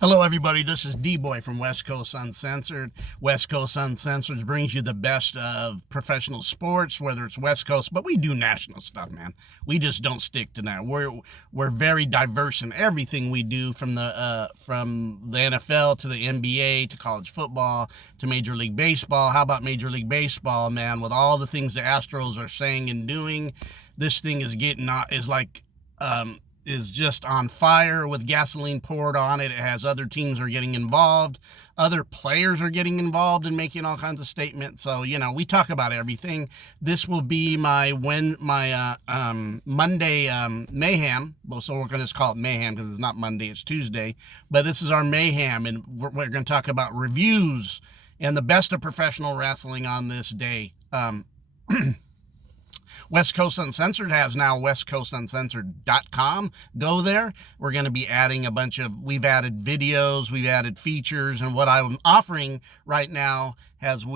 Hello, everybody. This is D-Boy from West Coast Uncensored. West Coast Uncensored brings you the best of professional sports, whether it's West Coast, but we do national stuff, man. We just don't stick to that. We're very diverse in everything we do, from the NFL to the NBA to college football to Major League Baseball. How about Major League Baseball, man? With all the things the Astros are saying and doing, this thing is is just on fire with gasoline poured on it. It has other teams are getting involved. Other players are getting involved and making all kinds of statements. So, we talk about everything. This will be my Monday mayhem. Well, so we're going to just call it mayhem because it's not Monday, it's Tuesday. But this is our mayhem, and we're going to talk about reviews and the best of professional wrestling on this day. West Coast Uncensored has now westcoastuncensored.com. Go there. We're going to be adding we've added videos, we've added features, and what I'm offering right now as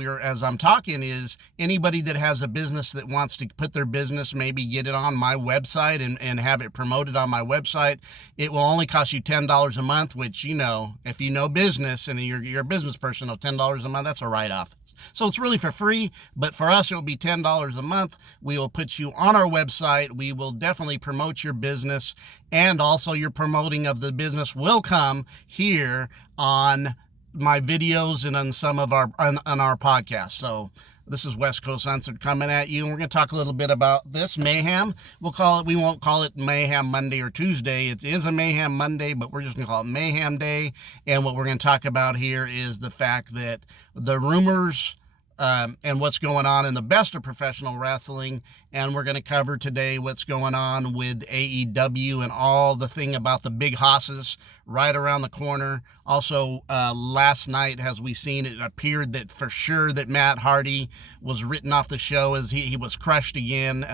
I'm talking is anybody that has a business that wants to put their business, maybe get it on my website and have it promoted on my website. It will only cost you $10 a month, which, if you know business and you're a business person, $10 a month, that's a write-off. So it's really for free, but for us, it will be $10 a month. We will put you on our website. We will definitely promote your business, and also your promoting of the business will come here on my videos and on some of our podcasts. So this is West Coast Uncensored coming at you, and we're going to talk a little bit about this mayhem. We won't call it Mayhem Monday or Tuesday. It is a Mayhem Monday, but we're just going to call it Mayhem Day. And what we're going to talk about here is the fact that the rumors and what's going on in the best of professional wrestling. And we're going to cover today what's going on with AEW and all the thing about the big hosses right around the corner. Also, last night, as we seen, it appeared that for sure that Matt Hardy was written off the show as he was crushed again.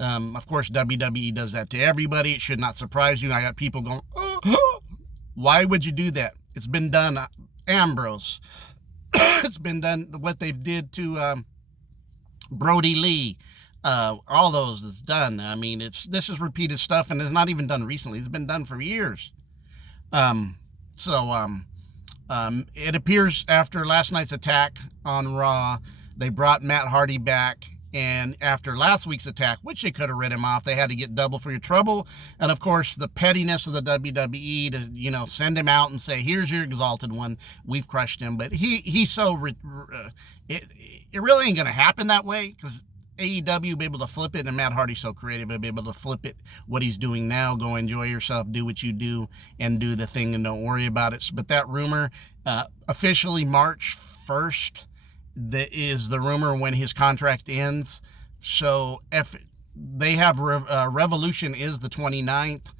Of course, WWE does that to everybody. It should not surprise you. I got people going, why would you do that? It's been done, Ambrose. It's been done, what they did to Brody Lee. All those is done. I mean, this is repeated stuff, and it's not even done recently. It's been done for years. It appears after last night's attack on Raw, they brought Matt Hardy back. And after last week's attack, which they could have read him off, they had to get double for your trouble. And of course, the pettiness of the WWE to, send him out and say, here's your exalted one. We've crushed him. But he's so, it really ain't going to happen that way, because AEW will be able to flip it, and Matt Hardy's so creative, he'll be able to flip it, what he's doing now. Go enjoy yourself, do what you do, and do the thing, and don't worry about it. But that rumor, officially March 1st, that is the rumor when his contract ends. So if they have Revolution is the 29th.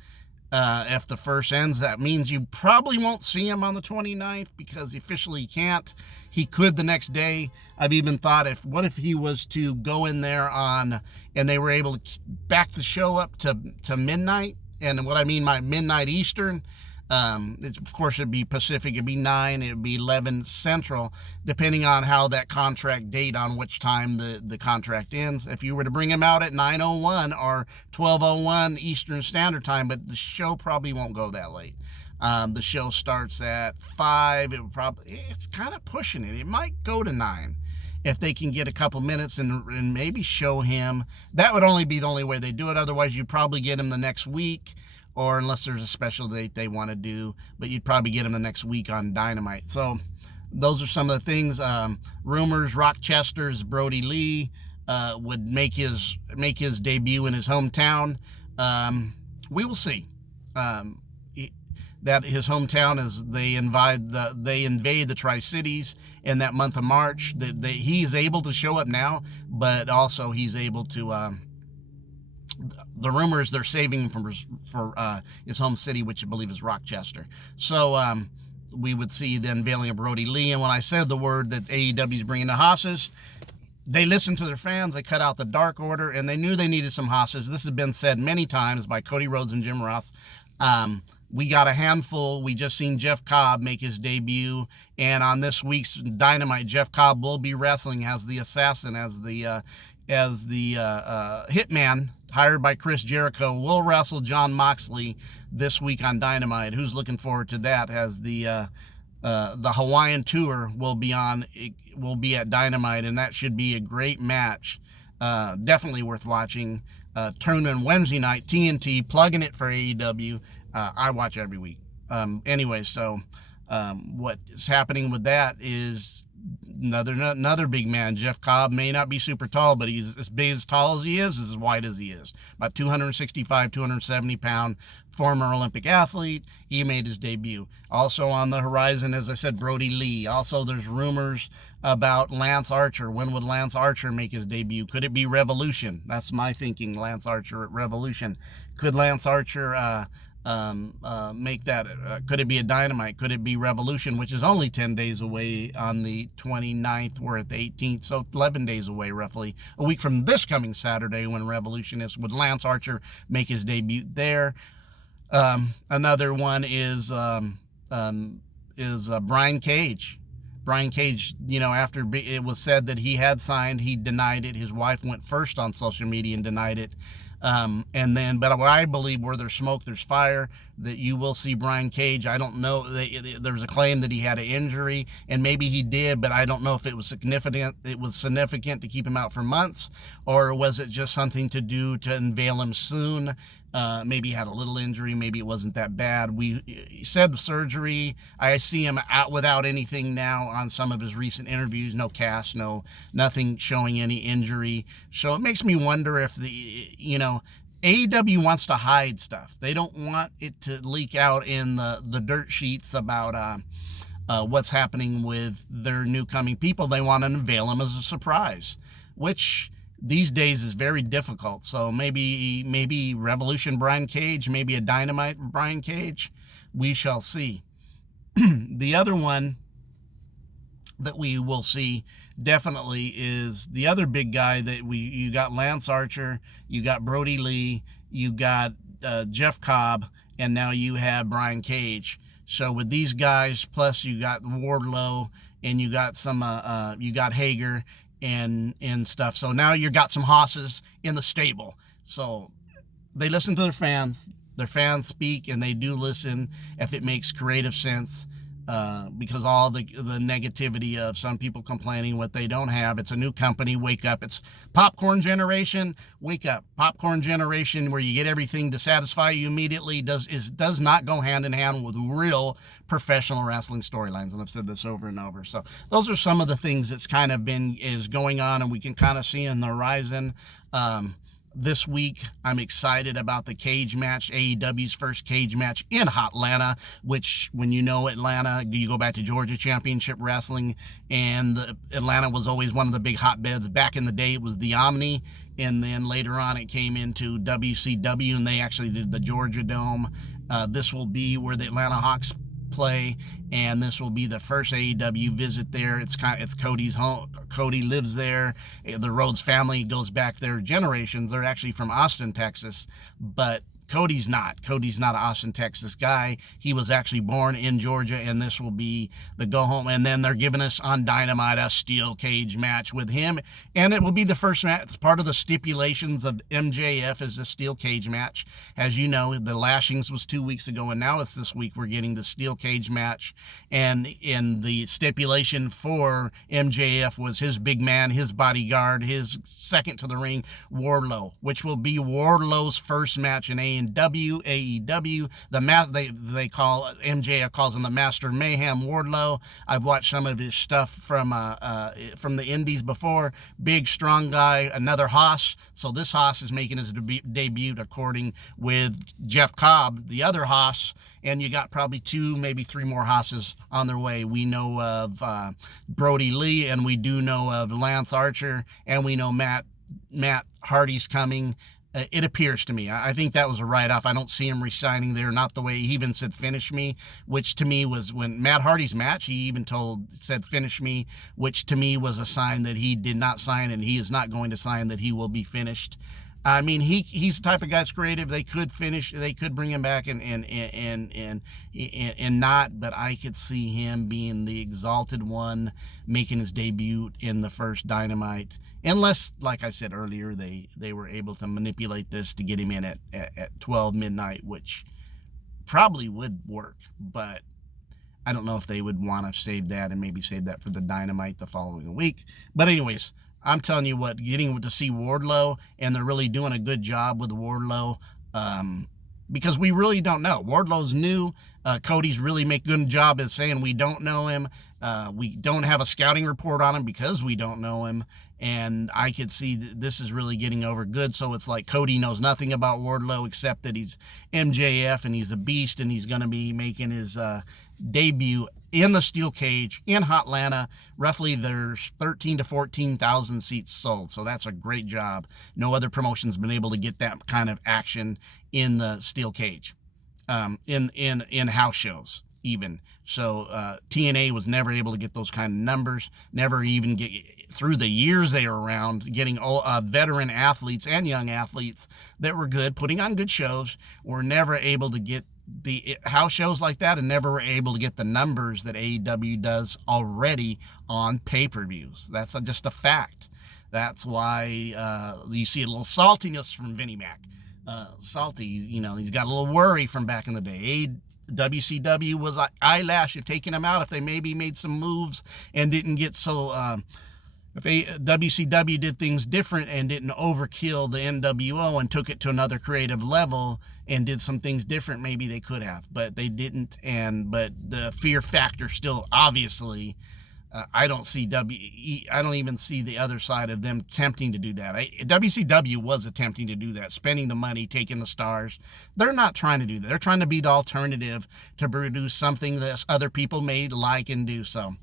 If the first ends, that means you probably won't see him on the 29th, because officially he can't. He could the next day. I've even thought, what if he was to go in there and they were able to back the show up to midnight? And what I mean by midnight Eastern, of course it'd be Pacific, it'd be 9, it'd be 11 Central, depending on how that contract date, on which time the contract ends. If you were to bring him out at 9:01 or 12:01 Eastern Standard Time, but the show probably won't go that late. The show starts at 5. It's kind of pushing it. It might go to 9 if they can get a couple minutes and maybe show him. That would only be the only way they do it. Otherwise, you'd probably get him the next week, or unless there's a special date they want to do, but you'd probably get him the next week on Dynamite. So those are some of the things. Rumors, Rochester's Brody Lee would make his debut in his hometown. We will see. That his hometown, is they invade the Tri-Cities in that month of March. He's able to show up now, but also he's able to. The rumor is they're saving him for his home city, which I believe is Rochester. So we would see the unveiling of Brody Lee. And when I said the word that AEW is bringing the hosses, they listened to their fans. They cut out the Dark Order, and they knew they needed some hosses. This has been said many times by Cody Rhodes and Jim Ross. We got a handful. We just seen Jeff Cobb make his debut, and on this week's Dynamite, Jeff Cobb will be wrestling as the Assassin, as the as the hitman hired by Chris Jericho, will wrestle Jon Moxley this week on Dynamite. Who's looking forward to that? As the Hawaiian tour will be at Dynamite, and that should be a great match. Definitely worth watching. Tune in Wednesday night, TNT, plugging it for AEW. I watch every week. Anyway, so what is happening with that is another big man. Jeff Cobb may not be super tall, but he's as big, as tall as he is as wide as he is. About 265, 270 pound former Olympic athlete. He made his debut. Also on the horizon, as I said, Brody Lee. Also, there's rumors about Lance Archer. When would Lance Archer make his debut? Could it be Revolution? That's my thinking, Lance Archer at Revolution. Could Lance Archer make that? Could it be a Dynamite? Could it be Revolution, which is only 10 days away on the 29th? We're at the 18th, so 11 days away, roughly. A week from this coming Saturday when Revolution is. Would Lance Archer make his debut there? Another one is Brian Cage. Brian Cage, after it was said that he had signed, he denied it. His wife went first on social media and denied it. But I believe where there's smoke, there's fire, that you will see Brian Cage. I don't know. There's a claim that he had an injury, and maybe he did, but I don't know if it was significant. It was significant to keep him out for months, or was it just something to do to unveil him soon? Maybe he had a little injury. Maybe it wasn't that bad. He said surgery. I see him out without anything now on some of his recent interviews. No cast, nothing showing any injury. So it makes me wonder if AEW wants to hide stuff. They don't want it to leak out in the dirt sheets about what's happening with their new coming people. They want to unveil them as a surprise, which these days is very difficult. So maybe Revolution Brian Cage, maybe a Dynamite Brian Cage. We shall see. The other one that we will see definitely is the other big guy that you got Lance Archer, you got Brody Lee, you got Jeff Cobb, and now you have Brian Cage. So with these guys, plus you got Wardlow, and you got you got Hager and stuff. So now you got some hosses in the stable. So they listen to their fans. Their fans speak, and they do listen if it makes creative sense. Because all the negativity of some people complaining what they don't have. It's a new company. Wake up. It's popcorn generation. Wake up. Popcorn generation, where you get everything to satisfy you immediately, does not go hand in hand with real professional wrestling storylines. And I've said this over and over. So those are some of the things that's kind of is going on, and we can kind of see on the horizon. This week, I'm excited about the cage match, AEW's first cage match in Hotlanta, which, when you know Atlanta, you go back to Georgia Championship Wrestling, and Atlanta was always one of the big hotbeds. Back in the day, it was the Omni, and then later on it came into WCW, and they actually did the Georgia Dome. This will be where the Atlanta Hawks play, and this will be the first AEW visit there. It's Cody's home. Cody lives there. The Rhodes family goes back there generations. They're actually from Austin, Texas, but Cody's not. Cody's not an Austin, Texas guy. He was actually born in Georgia, and this will be the go home. And then they're giving us on Dynamite a steel cage match with him, and it will be the first match. It's part of the stipulations of MJF is a steel cage match. As you know, the Lashings was 2 weeks ago, and now it's this week we're getting the steel cage match. And in the stipulation for MJF was his big man, his bodyguard, his second to the ring, Wardlow, which will be Wardlow's first match in AEW. They call MJF calls him the Master Mayhem Wardlow. I've watched some of his stuff from the indies before. Big, strong guy, another Haas. So this Haas is making his debut, according with Jeff Cobb, the other Haas, and you got probably 2, maybe 3 more Haas's on their way. We know of Brody Lee, and we do know of Lance Archer, and we know Matt Hardy's coming. It appears to me. I think that was a write-off. I don't see him re-signing there, not the way he even said finish me, which to me was when Matt Hardy's match, he even said finish me, which to me was a sign that he did not sign, and he is not going to sign, that he will be finished. I mean, he's the type of guy that's creative. They could bring him back and not, but I could see him being the exalted one, making his debut in the first Dynamite, unless, like I said earlier, they were able to manipulate this to get him in at 12 midnight, which probably would work, but I don't know if they would want to save that and maybe save that for the Dynamite the following week. But anyways, I'm telling you what, getting to see Wardlow, and they're really doing a good job with Wardlow, because we really don't know. Wardlow's new. Cody's really making a good job of saying we don't know him. We don't have a scouting report on him because we don't know him. And I could see this is really getting over good. So it's like Cody knows nothing about Wardlow except that he's MJF and he's a beast, and he's going to be making his debut in the steel cage in Hotlanta. Roughly there's 13 to 14,000 seats sold. So that's a great job. No other promotion's been able to get that kind of action in the steel cage, in house shows even. So TNA was never able to get those kind of numbers, never even get through the years they were around, getting veteran athletes and young athletes that were good, putting on good shows, were never able to get the house shows like that, and never were able to get the numbers that AEW does already on pay-per-views. That's just a fact. That's why you see a little saltiness from Vinnie Mac. Salty, he's got a little worry from back in the day. WCW was like eyelash at taking him out if they maybe made some moves and didn't get so... If WCW did things different and didn't overkill the NWO and took it to another creative level and did some things different, maybe they could have, but they didn't. But the fear factor still, obviously, I don't even see the other side of them attempting to do that. WCW was attempting to do that, spending the money, taking the stars. They're not trying to do that. They're trying to be the alternative to produce something that other people may like and do so.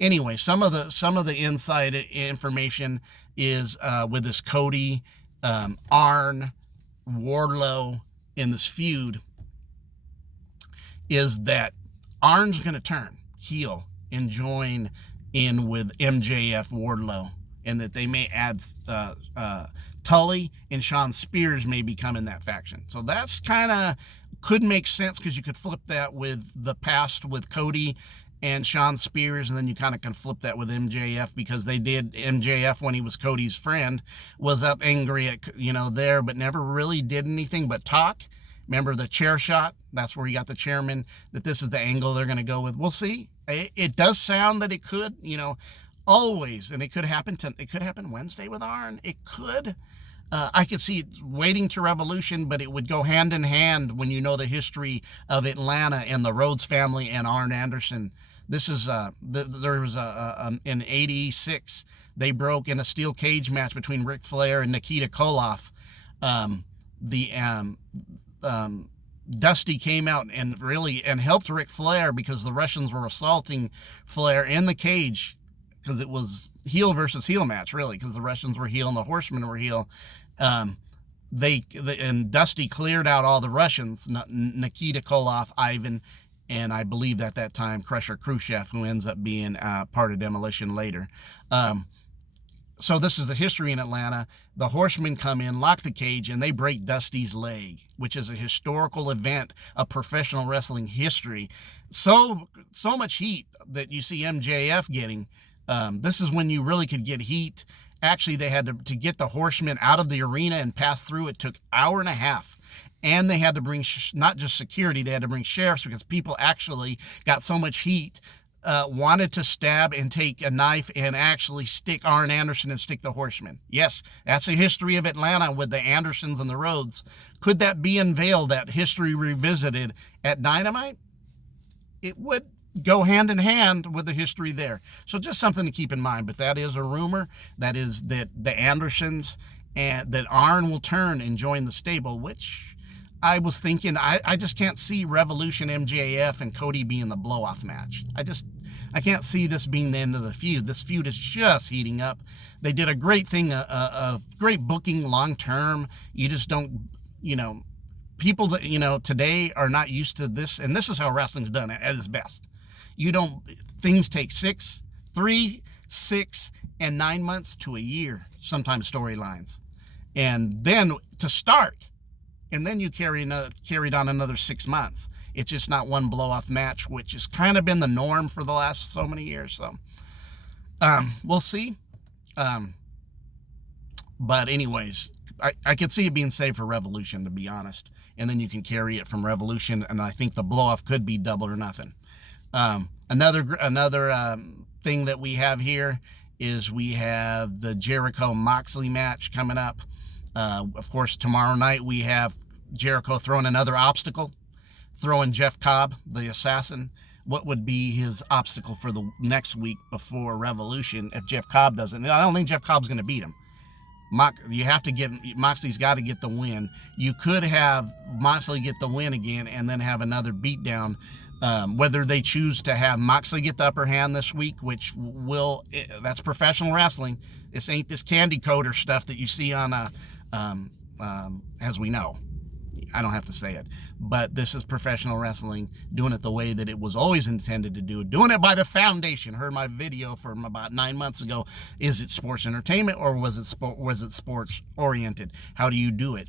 Anyway, some of the inside information is with this Cody, Arn, Wardlow in this feud, is that Arn's going to turn heel and join in with MJF Wardlow, and that they may add Tully and Sean Spears may become in that faction. So that's kind of could make sense, because you could flip that with the past with Cody and Sean Spears, and then you kind of can flip that with MJF, because they did. MJF, when he was Cody's friend, was up angry at there, but never really did anything but talk. Remember the chair shot? That's where he got the chairman, that this is the angle they're going to go with. We'll see. It does sound that it could, always, and it could happen Wednesday with Arn. It could. I could see it waiting to Revolution, but it would go hand in hand when you know the history of Atlanta and the Rhodes family and Arn Anderson. This is there was in '86 they broke in a steel cage match between Ric Flair and Nikita Koloff. Dusty came out and helped Ric Flair, because the Russians were assaulting Flair in the cage, because it was heel versus heel match, really, because the Russians were heel and the Horsemen were heel. And Dusty cleared out all the Russians, Nikita Koloff, Ivan, and I believe at that time Crusher Khrushchev, who ends up being part of Demolition later. So this is the history in Atlanta. The Horsemen come in, lock the cage, and they break Dusty's leg, which is a historical event of professional wrestling history. So much heat that you see MJF getting. This is when you really could get heat. Actually, they had to get the Horsemen out of the arena and pass through. It took an hour and a half. And they had to bring not just security, they had to bring sheriffs, because people actually got so much heat, wanted to stab and take a knife and actually stick Arn Anderson and stick the Horsemen. Yes, that's the history of Atlanta with the Andersons and the Rhodes. Could that be unveiled, that history revisited at Dynamite? It would go hand in hand with the history there. So just something to keep in mind. But that is a rumor. That is that the Andersons and that Arn will turn and join the stable, which I was thinking, I just can't see Revolution MJF and Cody being the blow-off match. I can't see this being the end of the feud. This feud is just heating up. They did a great thing, a great booking long-term. You just don't, people that, today are not used to this, and this is how wrestling's done at its best. Things take 3, 6, and 9 months to a year, sometimes storylines. and then to start, and then you carried on another 6 months. It's just not one blow-off match, which has kind of been the norm for the last so many years. So we'll see. But anyways, I could see it being saved for Revolution, to be honest. And then you can carry it from Revolution, and I think the blow-off could be double or nothing. Another thing that we have here is we have the Jericho-Moxley match coming up. Of course, tomorrow night we have Jericho throwing another obstacle, throwing Jeff Cobb, the assassin. What would be his obstacle for the next week before Revolution if Jeff Cobb doesn't? I don't think Jeff Cobb's going to beat him. You have to get Moxley's got to get the win. You could have Moxley get the win again and then have another beatdown. Whether they choose to have Moxley get the upper hand this week, that's professional wrestling. This ain't this candy coater stuff that you see on as we know. I don't have to say it, but this is professional wrestling, doing it the way that it was always intended to do, doing it by the foundation. Heard my video from about 9 months ago. Is it sports entertainment or was it sports oriented? How do you do it?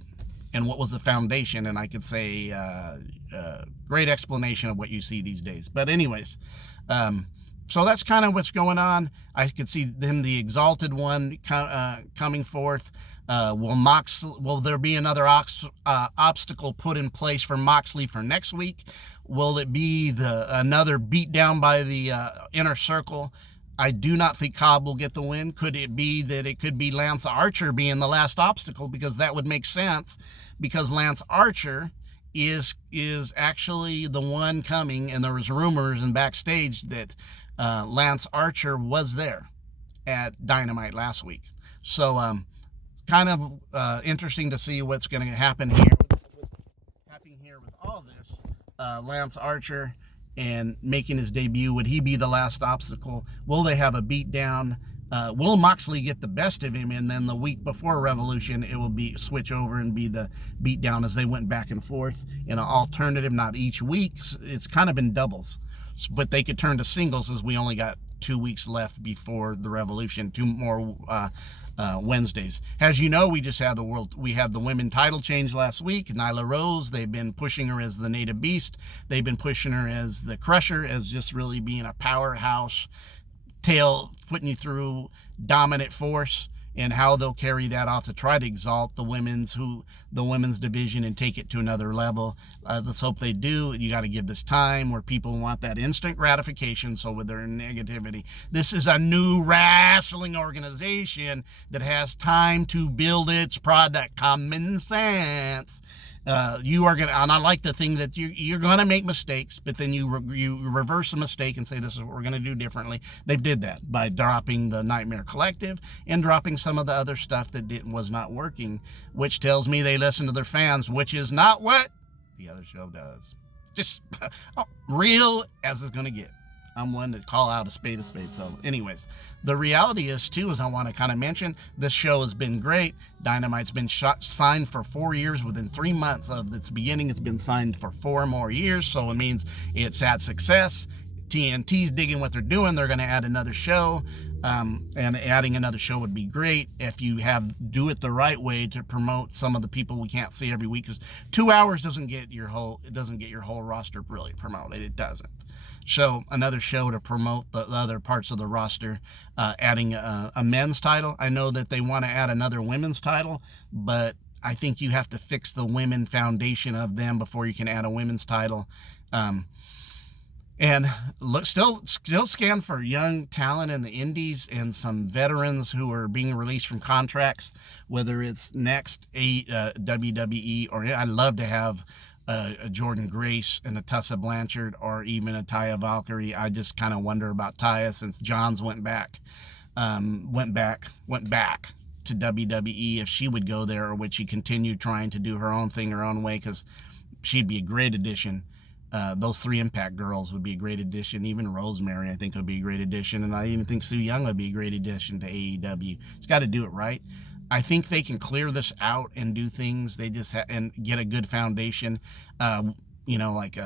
And what was the foundation? And I could say great explanation of what you see these days. But anyways, so that's kind of what's going on. I could see them, the Exalted One, coming forth. Will there be another obstacle put in place for Moxley for next week? Will it be another beatdown by the Inner Circle? I do not think Cobb will get the win. Could it be that it could be Lance Archer being the last obstacle? Because that would make sense, because Lance Archer is actually the one coming, and there was rumors and backstage that Lance Archer was there at Dynamite last week. So kind of interesting to see what's going to happen here with all this. Lance Archer and making his debut, would he be the last obstacle? Will they have a beatdown? Will Moxley get the best of him, and then the week before Revolution it will be switch over and be the beatdown as they went back and forth in an alternative, not each week. It's kind of been doubles, but they could turn to singles as we only got 2 weeks left before the Revolution, 2 more Wednesdays. As you know, we had the women title change last week. Nyla Rose, they've been pushing her as the Native Beast. They've been pushing her as the Crusher, as just really being a powerhouse, putting you through dominant force, and how they'll carry that off to try to exalt the women's division and take it to another level. Let's hope they do. You got to give this time where people want that instant gratification. So with their negativity, this is a new wrestling organization that has time to build its product. Common sense. You are gonna, and I like the thing that you're gonna make mistakes, but then you reverse the mistake and say, this is what we're gonna do differently. They did that by dropping the Nightmare Collective and dropping some of the other stuff that was not working, which tells me they listen to their fans, which is not what the other show does. Just real as it's gonna get. I'm one to call out a spade. So anyways, the reality is too, as I want to kind of mention, this show has been great. Dynamite's been signed for 4 years. Within 3 months of its beginning, it's been signed for 4 more years. So it means it's had success. TNT's digging what they're doing. They're going to add another show. And adding another show would be great if you do it the right way to promote some of the people we can't see every week. Because 2 hours doesn't get your whole roster really promoted. It doesn't. So another show to promote the other parts of the roster, adding a men's title. I know that they want to add another women's title, but I think you have to fix the women foundation of them before you can add a women's title. And look, still scan for young talent in the indies and some veterans who are being released from contracts, whether it's next WWE or I'd love to have a Jordan Grace and a Tessa Blanchard, or even a Taya Valkyrie. I just kind of wonder about Taya, since Johns went back to WWE, if she would go there, or would she continue trying to do her own thing her own way, because she'd be a great addition. Those 3 Impact girls would be a great addition. Even Rosemary, I think, would be a great addition, and I even think Su Yung would be a great addition to AEW. It's got to do it right. I think they can clear this out and do things. They just and get a good foundation. Like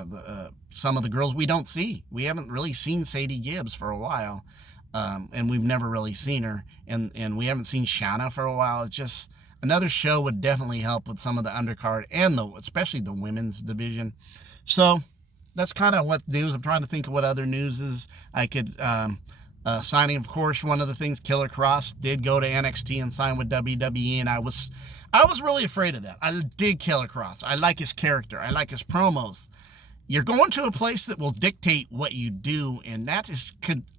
some of the girls we don't see. We haven't really seen Sadie Gibbs for a while, and we've never really seen her. And we haven't seen Shanna for a while. It's just, another show would definitely help with some of the undercard and especially the women's division. So that's kind of what news. I'm trying to think of what other news is I could. Signing, of course, one of the things. Killer Kross did go to NXT and sign with WWE, and I was really afraid of that. I dig Killer Kross. I like his character. I like his promos. You're going to a place that will dictate what you do, and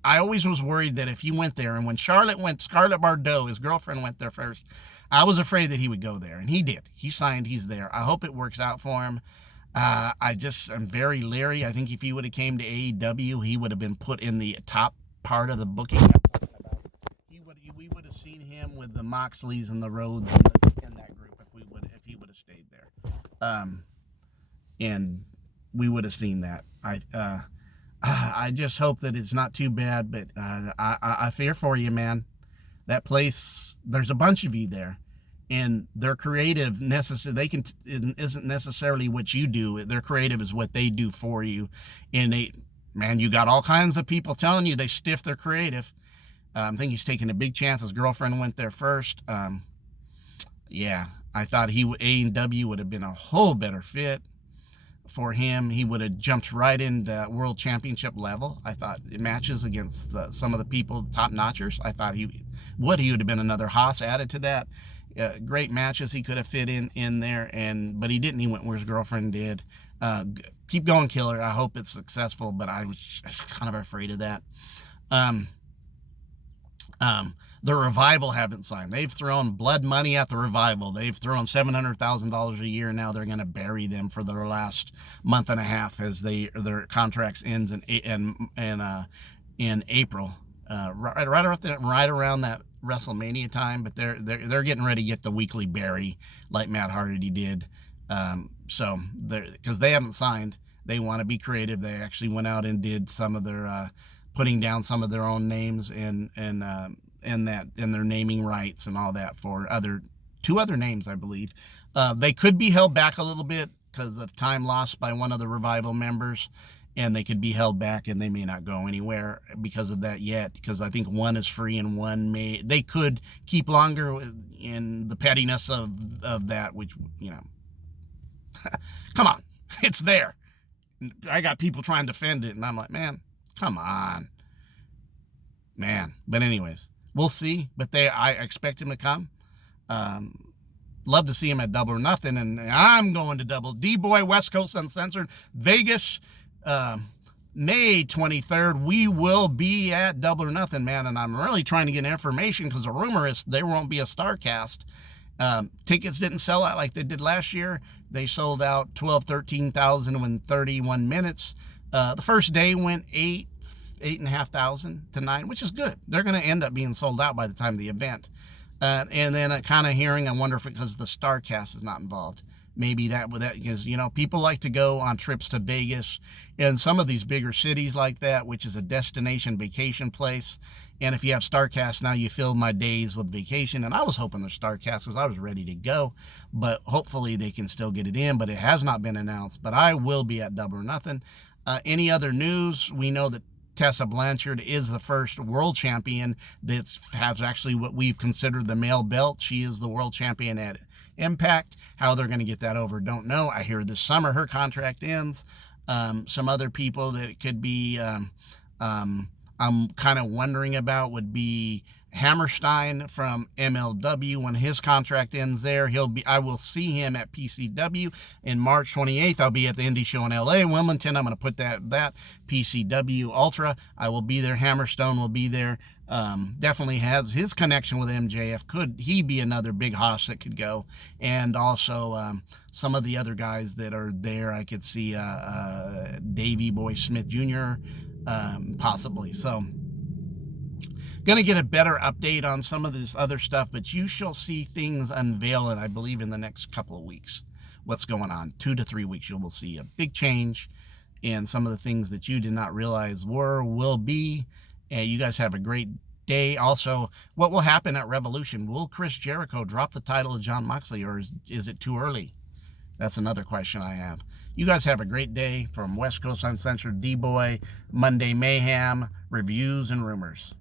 I always was worried that if you went there, and when Scarlett Bordeaux, his girlfriend, went there first, I was afraid that he would go there, and he did. He signed, he's there. I hope it works out for him. I'm very leery. I think if he would have came to AEW, he would have been put in the top part of the booking. We would have seen him with the Moxleys and the Rhodes in that group if he would have stayed there. And we would have seen that. I just hope that it's not too bad, but I fear for you, man. That place, there's a bunch of you there, and their creative isn't necessarily what you do. Their creative is what they do for you, and you got all kinds of people telling you they stiff their creative. I think he's taking a big chance. His girlfriend went there first. Yeah, I thought A&W would have been a whole better fit for him. He would have jumped right into world championship level. I thought matches against some of the people, top notchers. I thought he would have been another Haas added to that. Great matches he could have fit in there, but he didn't. He went where his girlfriend did. Keep going, Killer. I hope it's successful, but I was kind of afraid of that. The Revival haven't signed. They've thrown blood money at the Revival. They've thrown $700,000 a year. Now they're going to bury them for their last month and a half as their contracts ends in April, right around that WrestleMania time. But they're getting ready to get the weekly bury like Matt Hardy did. So because they haven't signed, they want to be creative. They actually went out and did some of their putting down some of their own names and their naming rights and all that for two other names, I believe. They could be held back a little bit because of time lost by one of the Revival members, and they could be held back and they may not go anywhere because of that yet, because I think one is free and one they could keep longer in the pettiness of that, which, come on, it's there. I got people trying to defend it, and I'm like, man, come on, man. But anyways, we'll see. But I expect him to come. Love to see him at Double or Nothing, and I'm going to Double. D-Boy, West Coast Uncensored, Vegas, May 23rd. We will be at Double or Nothing, man, and I'm really trying to get information because the rumor is there won't be a StarCast. Tickets didn't sell out like they did last year. They sold out 13,000 in 31 minutes. The first day went 8,500 to 9, which is good. They're going to end up being sold out by the time of the event. And then kind of hearing, I wonder if because the StarCast is not involved. Maybe because, people like to go on trips to Vegas and some of these bigger cities like that, which is a destination vacation place. And if you have StarCast now, you fill my days with vacation. And I was hoping there's StarCast because I was ready to go. But hopefully they can still get it in. But it has not been announced. But I will be at Double or Nothing. Any other news? We know that Tessa Blanchard is the first world champion that has actually what we've considered the male belt. She is the world champion at Impact. How they're going to get that over, don't know. I hear this summer her contract ends. Some other people that it could be I'm kind of wondering about would be Hammerstein from MLW. When his contract ends there, I will see him at PCW in March 28th. I'll be at the Indie Show in LA, Wilmington. I'm going to put that PCW Ultra. I will be there. Hammerstone will be there. Definitely has his connection with MJF. Could he be another big hoss that could go? And also some of the other guys that are there, I could see Davey Boy Smith Jr. Possibly. So going to get a better update on some of this other stuff, but you shall see things unveil, and I believe in the next couple of weeks what's going on. 2 to 3 weeks you will see a big change in some of the things that you did not realize will be. And you guys have a great day. Also, what will happen at Revolution? Will Chris Jericho drop the title of Jon Moxley, or is it too early? That's another question I have. You guys have a great day. From West Coast Uncensored, D-Boy, Monday Mayhem, Reviews and Rumors.